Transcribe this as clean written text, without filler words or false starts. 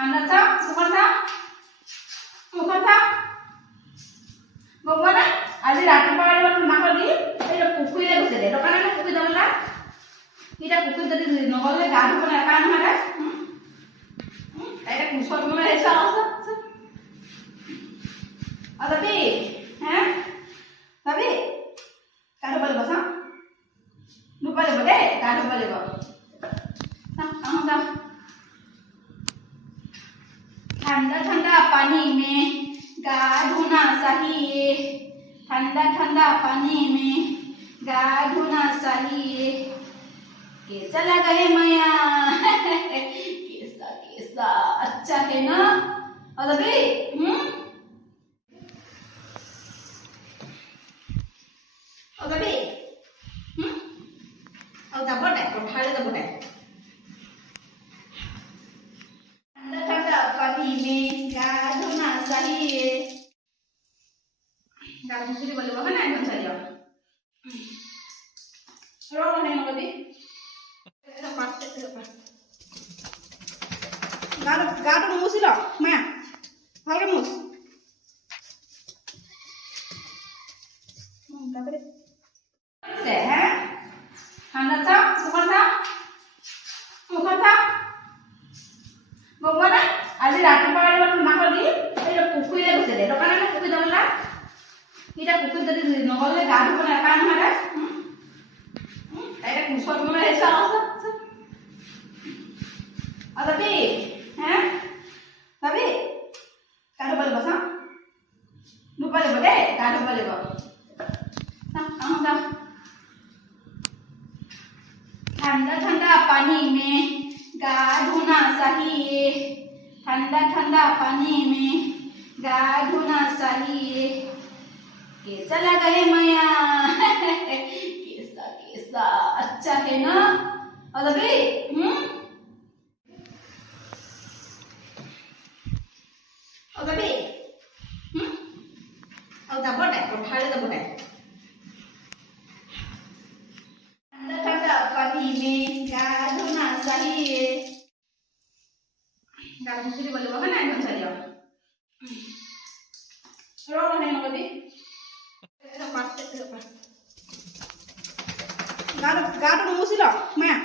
ঠান্ডা থাক, মুখত থাক, মুখত থাক। গম পোৱা নাই আজি ৰাতিপুৱা তোমাক দি এই পুখুৰীলৈ গৈছে দে দোকান নাই পুখুৰী যাবলৈ এতিয়া পুখুৰীত যদি নগ'লে গা ধুব নাপায় নহয় তাই কোচত মানে আহিছে যাবি হে যাবি গা ধুব লাগিব চাওঁ ধুব লাগিব দেই গা ধুব লাগিব ठंडा ठंडा पानी में गा धोना चाहिए ठंडा ठंडा पानी में गा धोना चाहिए कैसा लगा है माया कैसा कैसा अच्छा है ना और अभी और अभी और दबोट है उठाले दबोट है पानी में गा धोना चाहिए गाल मुसुरी बोले बगा ना एकदम चाहिए रो नहीं नगदी एरा पाटे गाल गाल मुसिलो माया भागे मुस तापरे से है ठंडा था मुखर था गम পোৱা নাই আজি ৰাতিপুৱা তোমাক দি এই পুখুৰীলৈ গৈছে দে দোকান নাই পুখুৰী যাবলৈ এতিয়া পুখুৰীত যদি নগ'লে গা ধুব নাপায় নহয় তাই কোচত মানে আহিছে যাবি হে যাবি গা ধুব লাগিব চাওঁ ধুব লাগিব দেই গা ধুব লাগিব ठंडा ठंडा पानी में गा धोना चाहिए ठंडा ठंडा पानी में गा धोना चाहिए कैसा लगा है माया कैसा कैसा अच्छा है ना और अभी और अभी और दबोट है उठाले दबोट है ठंडा ठंडा पानी में गा धोना चाहिए गाल मुसुरी बोले बगा ना एकदम चाहिए रो नहीं नगदी एरा पाटे गाल मुसिलो माया